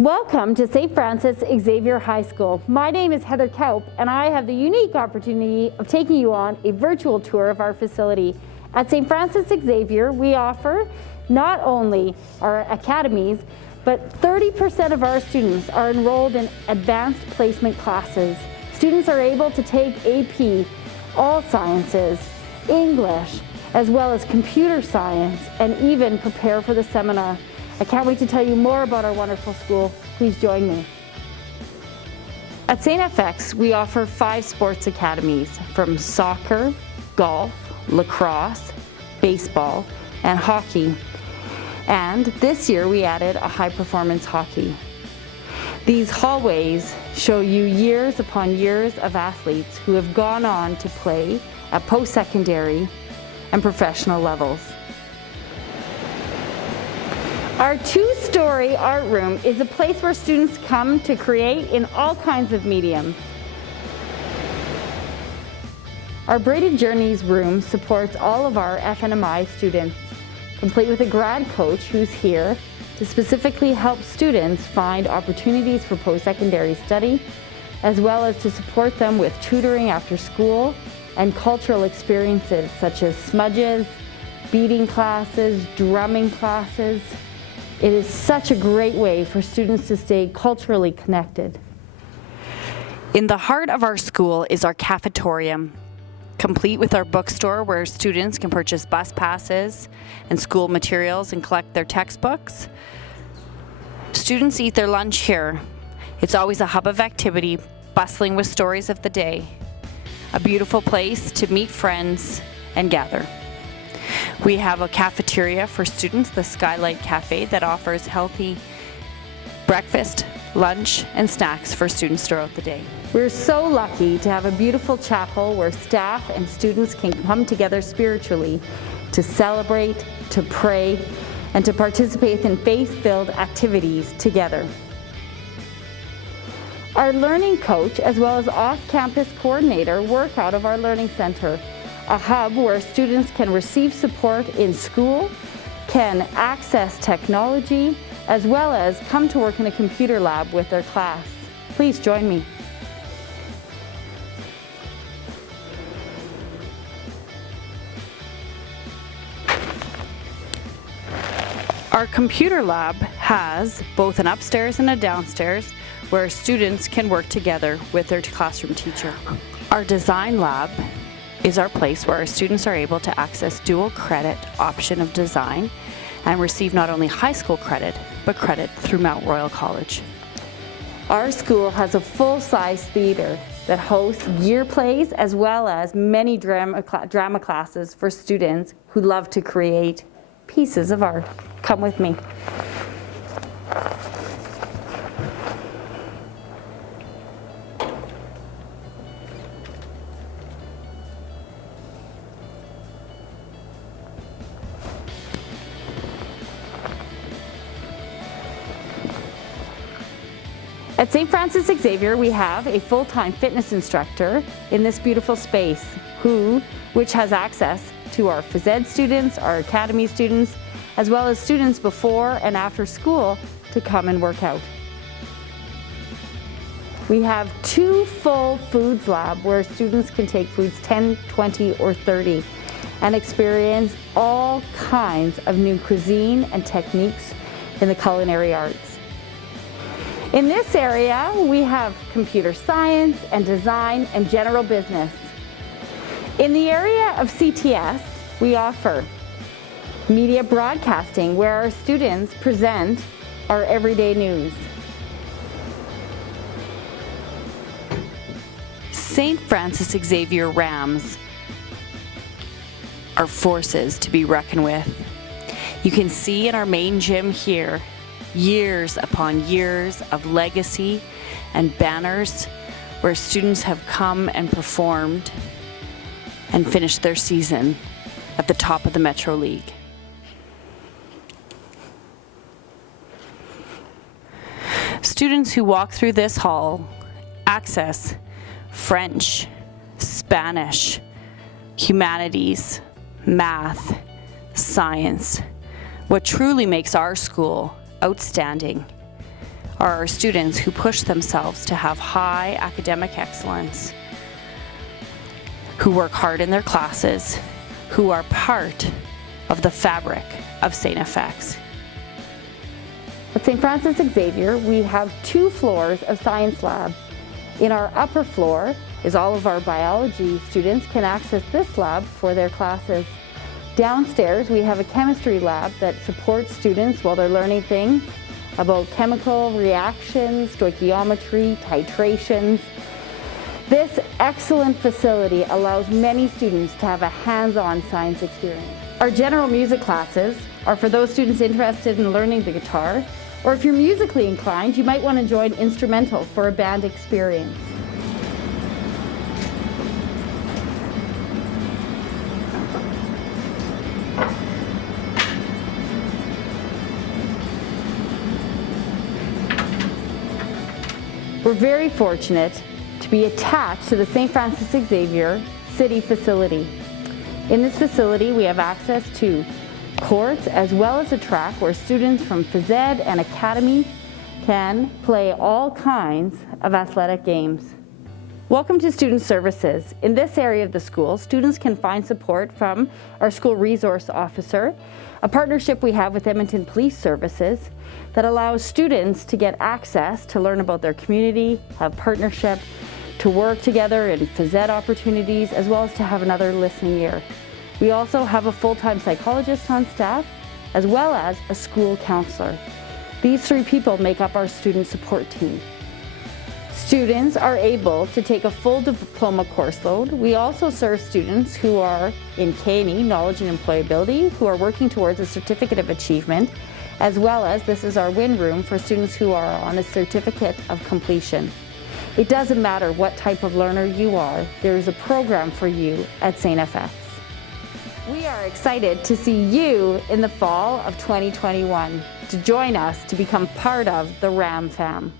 Welcome to St. Francis Xavier High School. My name is Heather Kaup, and I have the unique opportunity of taking you on a virtual tour of our facility. At St. Francis Xavier, we offer not only our academies, but 30% of our students are enrolled in advanced placement classes. Students are able to take AP, all sciences, English, as well as computer science, and even prepare for the seminar. I can't wait to tell you more about our wonderful school. Please join me. At St. FX, we offer 5 sports academies from soccer, golf, lacrosse, baseball, and hockey. And this year we added a high-performance hockey. These hallways show you years upon years of athletes who have gone on to play at post-secondary and professional levels. Our 2-story art room is a place where students come to create in all kinds of mediums. Our Braided Journeys room supports all of our FNMI students, complete with a grad coach who's here to specifically help students find opportunities for post-secondary study, as well as to support them with tutoring after school and cultural experiences such as smudges, beading classes, drumming classes. It is such a great way for students to stay culturally connected. In the heart of our school is our cafetorium, complete with our bookstore where students can purchase bus passes and school materials and collect their textbooks. Students eat their lunch here. It's always a hub of activity, bustling with stories of the day. A beautiful place to meet friends and gather. We have a cafeteria for students, the Skylight Cafe, that offers healthy breakfast, lunch, and snacks for students throughout the day. We're so lucky to have a beautiful chapel where staff and students can come together spiritually to celebrate, to pray, and to participate in faith-filled activities together. Our learning coach, as well as off-campus coordinator, work out of our learning center, a hub where students can receive support in school, can access technology, as well as come to work in a computer lab with their class. Please join me. Our computer lab has both an upstairs and a downstairs where students can work together with their classroom teacher. Our design lab is our place where our students are able to access dual credit option of design and receive not only high school credit, but credit through Mount Royal College. Our school has a full-size theater that hosts year plays as well as many drama classes for students who love to create pieces of art. Come with me. At St. Francis Xavier, we have a full-time fitness instructor in this beautiful space which has access to our phys ed students, our academy students, as well as students before and after school to come and work out. We have 2 full foods lab where students can take foods 10, 20, or 30 and experience all kinds of new cuisine and techniques in the culinary arts. In this area, we have computer science and design and general business. In the area of CTS, we offer media broadcasting, where our students present our everyday news. St. Francis Xavier Rams are forces to be reckoned with. You can see in our main gym here years upon years of legacy and banners where students have come and performed and finished their season at the top of the Metro League. Students who walk through this hall access French, Spanish, humanities, math, science, what truly makes our school outstanding are our students who push themselves to have high academic excellence, who work hard in their classes, who are part of the fabric of St. FX. At St. Francis Xavier, we have 2 floors of science lab. In our upper floor is all of our biology students can access this lab for their classes. Downstairs, we have a chemistry lab that supports students while they're learning things about chemical reactions, stoichiometry, titrations. This excellent facility allows many students to have a hands-on science experience. Our general music classes are for those students interested in learning the guitar, or if you're musically inclined, you might want to join instrumental for a band experience. We're very fortunate to be attached to the St. Francis Xavier City facility. In this facility, we have access to courts as well as a track where students from phys ed and academy can play all kinds of athletic games. Welcome to Student Services. In this area of the school, students can find support from our school resource officer, a partnership we have with Edmonton Police Services that allows students to get access to learn about their community, have partnership, to work together in phys ed opportunities, as well as to have another listening ear. We also have a full-time psychologist on staff, as well as a school counselor. These 3 people make up our student support team. Students are able to take a full diploma course load. We also serve students who are in KNE, Knowledge and Employability, who are working towards a certificate of achievement, as well as this is our WIN room for students who are on a certificate of completion. It doesn't matter what type of learner you are, there is a program for you at St. FX. We are excited to see you in the fall of 2021 to join us to become part of the RAM fam.